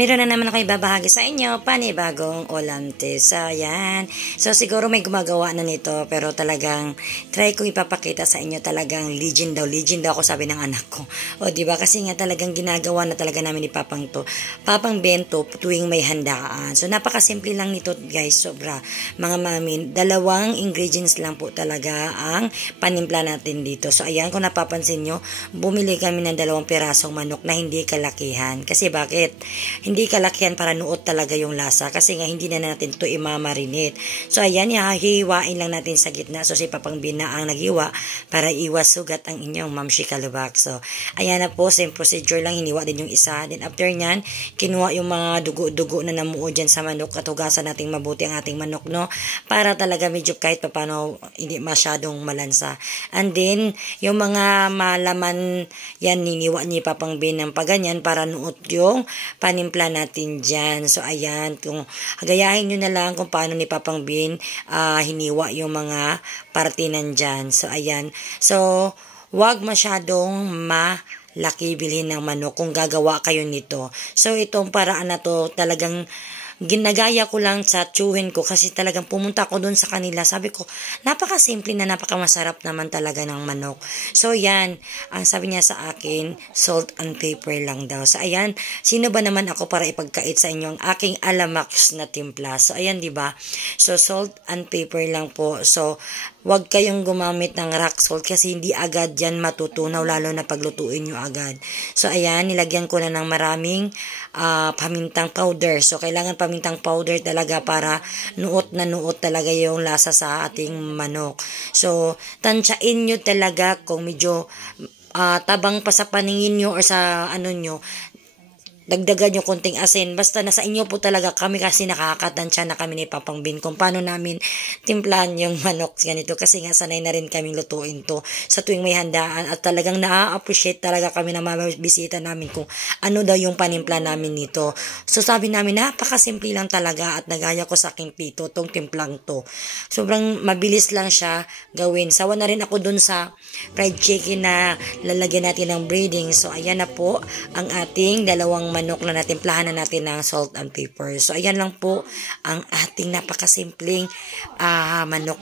Meron na naman ako ibabahagi sa inyo, panibagong ulam tips. So, ayan. So, siguro may gumagawa na nito, pero talagang try kong ipapakita sa inyo, talagang legend daw ako, sabi ng anak ko. O, diba? Kasi nga talagang ginagawa na talaga namin ni Papang to. Papang bento tuwing may handaan. So, napakasimple lang nito, guys. Sobra. Mga mami, 2 ingredients lang po talaga ang panimpla natin dito. So, ayan, kung napapansin nyo, bumili kami ng 2 pirasong manok na hindi kalakihan. Kasi bakit? Hindi kalakihan para nuot talaga yung lasa kasi nga hindi na natin to imamarinate. So ayan, hihiwain lang natin sa gitna. So si Papang Bina ang naghiwa para iwas sugat ang inyong mamshi kalubak. So ayan na po, same procedure lang, hiniwa din yung isa. Then after nyan, kinuha yung mga dugo-dugo na namuo dyan sa manok at hugasan natin mabuti ang ating manok, no? Para talaga medyo kahit paano hindi masyadong malansa. And then, yung mga malaman yan, niniwa ni Papang Bin ng paganyan para nuot yung panimpla natin dyan. So, ayan, kung gayahin nyo na lang kung paano ni Papang Bin hiniwa yung mga parte nandyan. So, ayan. So, wag masyadong malaki bilhin ng manok kung gagawa kayo nito. So, itong paraan na to talagang ginagaya ko lang sa tsuhin ko kasi talagang pumunta ako doon sa kanila. Sabi ko, napakasimple na napakamasarap naman talaga ng manok. So, yan. Ang sabi niya sa akin, salt and pepper lang daw. So, ayan. Sino ba naman ako para ipagkait sa inyo ang aking alamax na timpla? So, ayan, diba? So, salt and pepper lang po. So, wag kayong gumamit ng rock salt kasi hindi agad yan matutunaw lalo na paglutuin nyo agad. So, ayan, nilagyan ko na ng maraming pamintang powder. So, kailangan pamintang powder talaga para nuot na nuot talaga yung lasa sa ating manok. So, tansyain nyo talaga kung medyo tabang pa sa paningin nyo or sa ano nyo, dagdagan nyo konting asin. Basta nasa inyo po talaga kami kasi nakakatansya na kami ni Papang Bin kung paano namin timplahan yung manok ganito. Kasi nga sanay na rin kaming lutuin to sa tuwing may handaan at talagang na-appreciate talaga kami na mabisita namin kung ano daw yung panimpla namin nito. So sabi namin napakasimple lang talaga at nagaya ko sa aking tito tong timplang to. Sobrang mabilis lang siya gawin. Sawa na rin ako dun sa fried chicken na lalagyan natin ng breading. So ayan na po ang ating 2 manok na natimplahan na natin ng salt and pepper. So, ayan lang po ang ating napakasimpleng manok.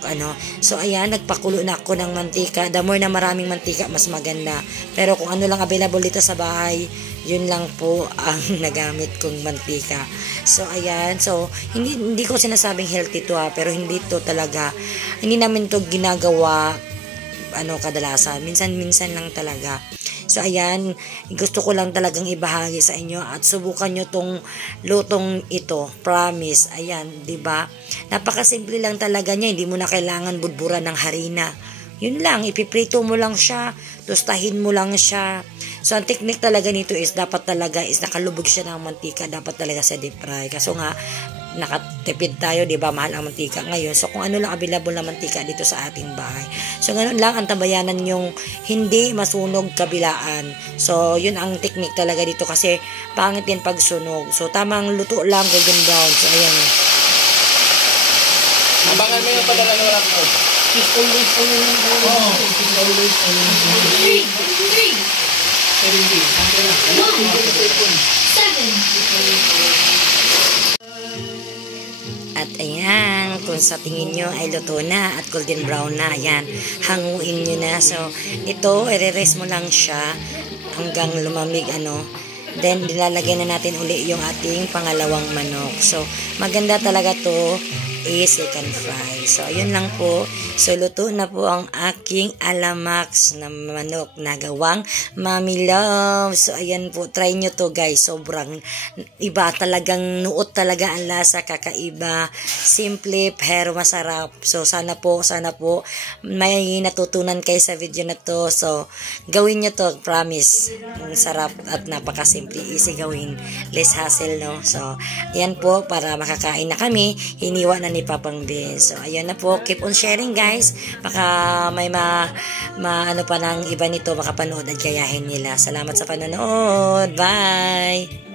So, ayan, nagpakulo na ako ng mantika. The more na maraming mantika, mas maganda. Pero kung ano lang available dito sa bahay, yun lang po ang nagamit kong mantika. So, ayan. So, hindi ko sinasabing healthy to pero hindi to talaga, hindi namin to ginagawa kadalasan. Minsan lang talaga. So, ayan, gusto ko lang talagang ibahagi sa inyo at subukan nyo tong lutong ito. Promise. Ayan, diba? Napakasimple lang talaga niya. Hindi mo na kailangan budburan ng harina. Yun lang, ipiprito mo lang siya, tostahin mo lang siya. So, ang technique talaga nito is dapat talaga is nakalubog siya ng mantika. Dapat talaga sa deep fry. Kaso nga, nakatipid tayo, di ba? Mahal ang mantika ngayon. So, kung ano lang available na mantika dito sa ating bahay. So, ganun lang ang tabayanan yung hindi masunog kabilaan. So, yun ang technique talaga dito kasi pangit din pag sunog. So, tamang luto lang, golden brown. So, ayan. Abangan mo yung padala ng rock mo. He's always on. He's always on. 7. At ayan, kung sa tingin nyo ay luto na at golden brown na, ayan, hanguin nyo na. So, ito, i-rest mo lang siya hanggang lumamig, Then, nilalagyan na natin uli yung ating pangalawang manok. So, maganda talaga to is second fry. So, ayun lang po. So, luto na po ang aking alamax na manok na gawang Mami Love. So, ayan po. Try nyo to, guys. Sobrang iba. Talagang nuot talaga ang lasa. Kakaiba. Simple, pero masarap. So, sana po may natutunan kayo sa video na to. So, gawin nyo to. Promise. Ang sarap at napakasimple. Easy gawin. Less hassle, no? So, ayan po. Para makakain na kami. Hiniwa na ni Papang Bin. So, ayun na po. Keep on sharing, guys. Baka may ano pa ng iba nito makapanood at gayahin nila. Salamat sa panonood. Bye!